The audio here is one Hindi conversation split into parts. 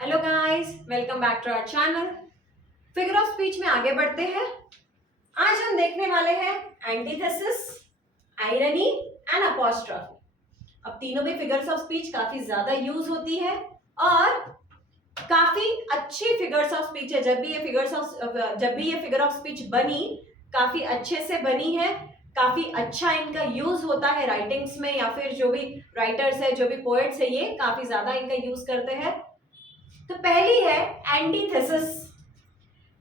Hello guys, welcome back to our channel. Figure of speech में आगे बढ़ते हैं। आज हम देखने वाले हैं एंटीथेसिस, आयरनी एंड अपॉस्ट्रोफी। अब तीनों भी फिगर्स ऑफ स्पीच काफी ज्यादा यूज होती है और काफी अच्छी फिगर्स ऑफ स्पीच है। जब भी ये फिगर ऑफ स्पीच बनी, काफी अच्छे से बनी है। काफी अच्छा इनका यूज होता है राइटिंग्स में, या फिर जो भी राइटर्स है, जो भी पोएट्स है, ये काफी ज्यादा इनका यूज करते हैं। तो पहली है एंटीथेसिस।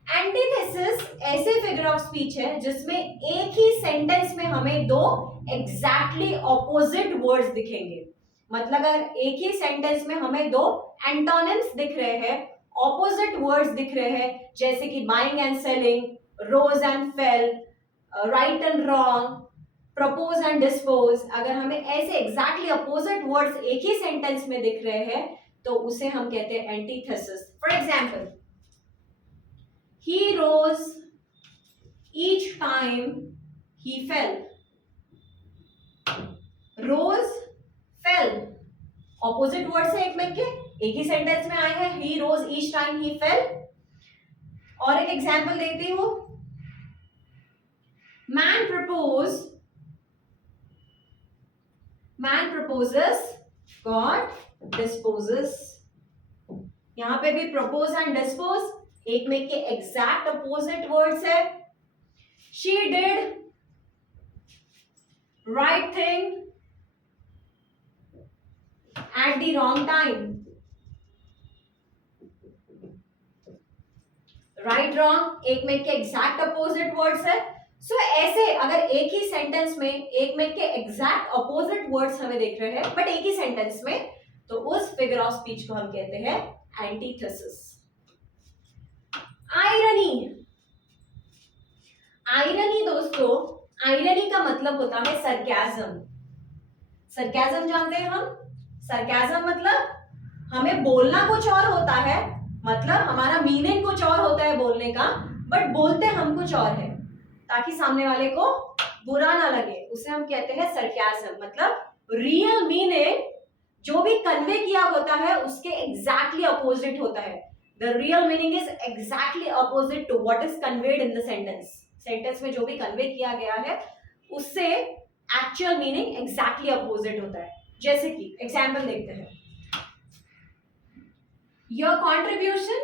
एंटीथेसिस ऐसे फिगर ऑफ स्पीच है जिसमें एक ही सेंटेंस में हमें दो एग्जैक्टली ऑपोजिट वर्ड्स दिखेंगे। मतलब अगर एक ही सेंटेंस में हमें दो एंटोनिम्स दिख रहे हैं, ऑपोजिट वर्ड्स दिख रहे हैं, जैसे कि buying and selling, rose and fail, right and wrong, propose and dispose, अगर हमें ऐसे एग्जैक्टली अपोजिट वर्ड्स एक ही सेंटेंस में दिख रहे हैं तो उसे हम कहते हैं antithesis. For example, he rose each time he fell. rose, fell opposite word से एक में के एक ही सेंटेंस में आए हैं। he rose each time he fell। और एक एग्जाम्पल देती हूं, man proposes, God disposes। यहां पे भी propose and dispose एक में के एग्जैक्ट अपोजिट वर्ड्स है। she did right thing at the wrong time। right wrong एक में के एग्जैक्ट अपोजिट वर्ड्स है। सो ऐसे अगर एक ही सेंटेंस में एक में के एग्जैक्ट अपोजिट वर्ड्स हमें देख रहे हैं बट एक ही सेंटेंस में, तो उस फिगर ऑफ स्पीच को हम कहते हैं एंटीथेसिस। आयरनी। आयरनी दोस्तों, आयरनी का मतलब होता है सरकाज़म। सरकाज़म जानते हैं हम? सरकाज़म मतलब हमें बोलना कुछ और होता है, मतलब हमारा मीनिंग कुछ और होता है बोलने का, बट बोलते हम कुछ और है ताकि सामने वाले को बुरा ना लगे, उसे हम कहते हैं सरकाज़म। मतलब रियल मीनिंग जो भी कन्वे किया होता है उसके एग्जैक्टली अपोजिट होता है। The real meaning is exactly opposite to what is conveyed in the sentence। Sentence में जो भी कन्वे किया गया है उससे एक्चुअल मीनिंग एग्जैक्टली अपोजिट होता है। जैसे कि एग्जाम्पल देखते हैं, your contribution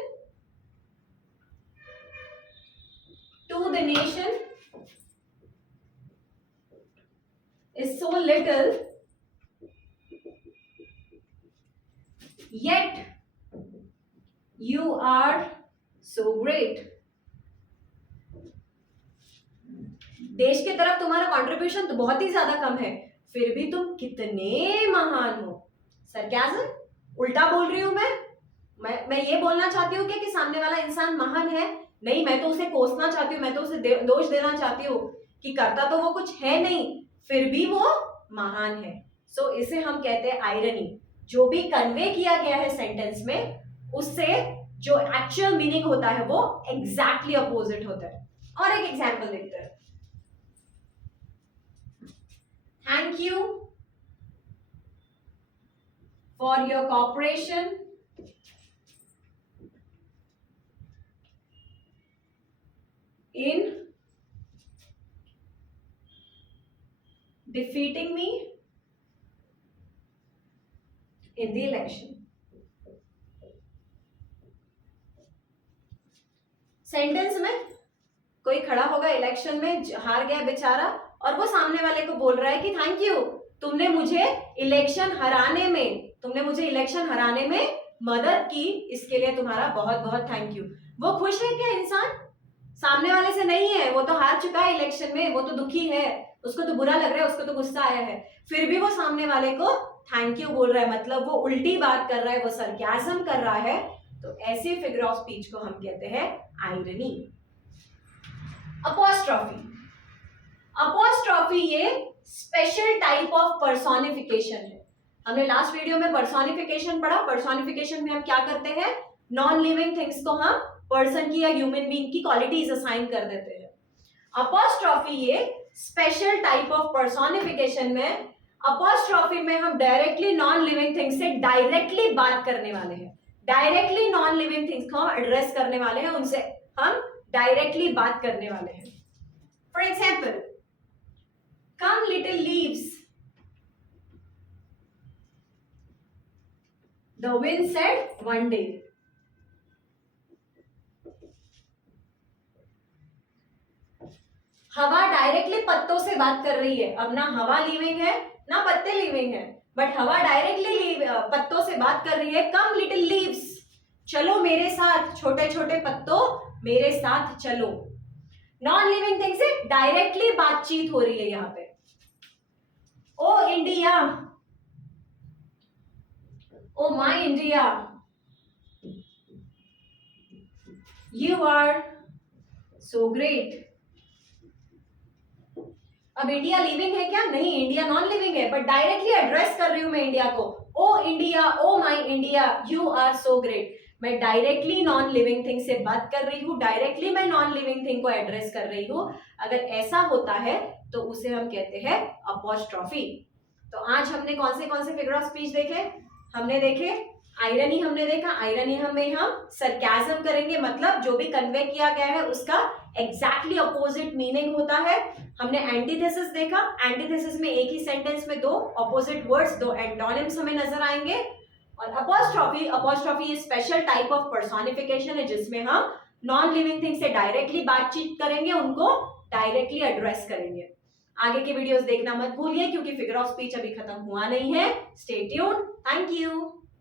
to the nation is so little yet you are so great। देश की तरफ तुम्हारा कंट्रीब्यूशन तो बहुत ही ज्यादा कम है, फिर भी तुम कितने महान हो। सरकाज़म, उल्टा बोल रही हूं मैं ये बोलना चाहती हूँ कि सामने वाला इंसान महान है नहीं, मैं तो उसे कोसना चाहती हूँ, मैं तो उसे दोष देना चाहती हूँ कि करता तो वो कुछ है नहीं, फिर भी वो महान है। सो इसे हम कहते हैं आयरनी। जो भी कन्वे किया गया है सेंटेंस में उससे जो एक्चुअल मीनिंग होता है वो एग्जैक्टली अपोजिट होता है। और एक एग्जांपल देखते हैं, thank you for your cooperation in defeating me in the election. Sentence में कोई खड़ा होगा इलेक्शन में, हार गया बेचारा, और वो सामने वाले को बोल रहा है कि थैंक यू, तुमने मुझे इलेक्शन हराने में मदद की, इसके लिए तुम्हारा बहुत बहुत थैंक यू। वो खुश है क्या इंसान? सामने वाले से नहीं है, वो तो हार चुका है इलेक्शन में, वो तो दुखी है, उसको तो बुरा लग रहा है, उसको तो गुस्सा आया है, फिर भी वो सामने वाले को थैंक यू बोल रहा है। मतलब वो उल्टी बात कर रहा है, वो सरकाज़म कर रहा है। तो ऐसे फिगर ऑफ स्पीच को हम कहते हैं आयरनी। अपॉस्ट्रोफी। अपॉस्ट्रोफी ये स्पेशल टाइप ऑफ पर्सोनिफिकेशन है। हमने लास्ट वीडियो में पर्सोनिफिकेशन पढ़ा। पर्सोनिफिकेशन में हम क्या करते हैं, नॉन लिविंग थिंग्स को हम पर्सन की या ह्यूमन बीइंग की क्वालिटीज असाइन कर देते हैं। अपॉस्ट्रोफी ये स्पेशल टाइप ऑफ पर्सोनिफिकेशन में, अपॉस्ट्रोफी में हम डायरेक्टली नॉन लिविंग थिंग से डायरेक्टली बात करने वाले हैं। डायरेक्टली नॉन लिविंग थिंग्स को हम एड्रेस करने वाले हैं, उनसे हम डायरेक्टली बात करने वाले हैं. For example, come little leaves, the wind said one day. हवा डायरेक्टली पत्तों से बात कर रही है. अब ना हवा लिविंग है ना पत्ते लिविंग है, बट हवा डायरेक्टली पत्तों से बात कर रही है. कम लिटिल लीव्स, चलो मेरे साथ, छोटे छोटे पत्तों मेरे साथ चलो. नॉन लिविंग थिंग से डायरेक्टली बातचीत हो रही है यहां पे. Oh India, oh my India, you are so great. अब इंडिया लिविंग है क्या? नहीं, इंडिया नॉन लिविंग है, बट डायरेक्टली एड्रेस कर रही हूं मैं इंडिया को. Oh India, oh my India, you are so great. मैं डायरेक्टली नॉन लिविंग थिंग से बात कर रही हूं, डायरेक्टली मैं नॉन लिविंग थिंग को एड्रेस कर रही हूं. अगर ऐसा होता है तो उसे हम कहते हैं अपॉस्ट्रॉफी. तो आज हमने कौन से फिगर ऑफ स्पीच देखे? हमने देखे आयरनी, हमने देखा आयरनी हमें हम सरकाज़म करेंगे, मतलब जो भी कन्वे किया गया है उसका एग्जैक्टली अपोजिट मीनिंग होता है. हमने एंटीथेसिस देखा, एंटीथेसिस में एक ही सेंटेंस में दो अपोजिट वर्ड्स, दो एंटोनिम्स हमें नजर आएंगे. और apostrophe special type of personification है जिसमें हम नॉन लिविंग थिंग से डायरेक्टली बातचीत करेंगे, उनको डायरेक्टली एड्रेस करेंगे. आगे के वीडियोस देखना मत भूलिए क्योंकि फिगर ऑफ स्पीच अभी खत्म हुआ नहीं है. Stay tuned. Thank you.